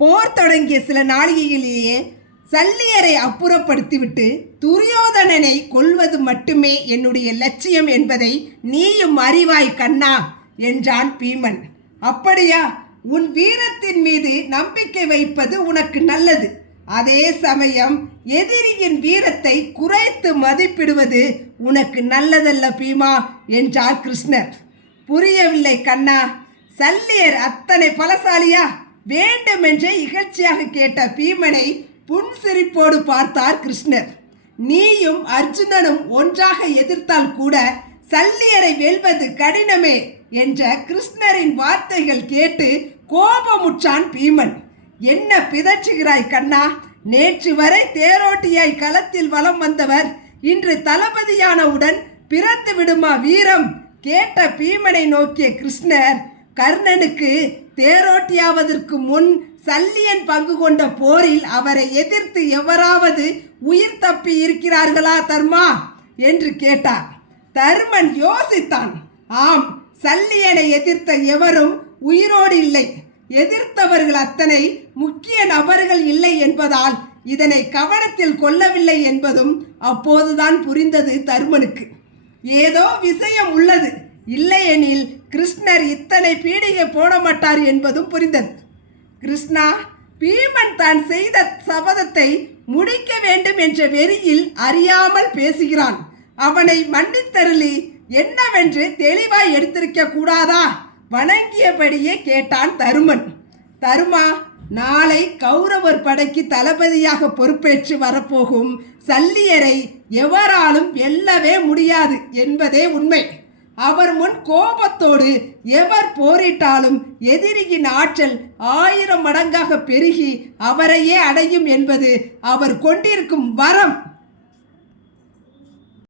போர் தொடங்கிய சில நாளிகைகளிலேயே சல்லியரை அப்புறப்படுத்திவிட்டு துரியோதனனை கொல்வது மட்டுமே என்னுடைய லட்சியம் என்பதை நீயும் அறிவாய் கண்ணா என்றான் பீமன். அப்படியா? உன் வீரத்தின் மீது நம்பிக்கை வைப்பது உனக்கு நல்லது. அதே சமயம் எதிரியின் வீரத்தை குறைத்து மதிப்பிடுவது உனக்கு நல்லதல்ல பீமா என்றார் கிருஷ்ணர். புரியவில்லை கண்ணா. சல்லியர் அத்தனை பலசாலியா? வேண்டுமென்றே இகழ்ச்சியாக கேட்ட பீமனை புன்சிரிப்போடு பார்த்தார் கிருஷ்ணர். நீயும் அர்ஜுனனும் ஒன்றாக எதிர்த்தால் கூட சல்லியரை வெல்வது கடினமே என்ற கிருஷ்ணரின் வார்த்தைகள் கேட்டு கோபமுற்றான் பீமன். என்ன பிதற்றுகிறாய் கண்ணா? நேற்று வரை தேரோட்டியாய் களத்தில் வலம் வந்தவர் இன்று தளபதியானவுடன் பிறந்து விடுமா வீரம்? கேட்ட பீமனை நோக்கிய கிருஷ்ணர், கர்ணனுக்கு தேரோட்டியாவதற்கு முன் சல்லியன் பங்கு கொண்ட போரில் அவரை எதிர்த்து எவராவது உயிர் தப்பி இருக்கிறார்களா தர்மா என்று கேட்டார். தர்மன் யோசித்தான். ஆம், சல்லியனை எதிர்த்த எவரும் உயிரோடு இல்லை. எதிர்த்தவர்கள் அத்தனை முக்கிய நபர்கள் இல்லை என்பதால் இதனை கவனத்தில் கொள்ளவில்லை என்பதும் அப்போதுதான் புரிந்தது தர்மனுக்கு. ஏதோ விஷயம் உள்ளது, இல்லையெனில் கிருஷ்ணர் இத்தனை பீடிகை போட மாட்டார் என்பதும் புரிந்தது. கிருஷ்ணா, பீமன் தான் செய்த சபதத்தை முடிக்க வேண்டும் என்ற வெறியில் அறியாமல் பேசுகிறான். அவனை மன்னித்தருளி என்னவென்று தெளிவாய் எடுத்திருக்க கூடாதா? வணங்கியபடியே கேட்டான் தருமன். தருமா, நாளை கௌரவர் படைக்கு தளபதியாக பொறுப்பேற்று வரப்போகும் சல்லியரை எவராலும் வெல்லவே முடியாது என்பதே உண்மை. அவர் முன் கோபத்தோடு எவர் போரிட்டாலும் எதிரியின் ஆற்றல் 1000 மடங்காக பெருகி அவரையே அடையும் என்பது அவர் கொண்டிருக்கும் வரம்.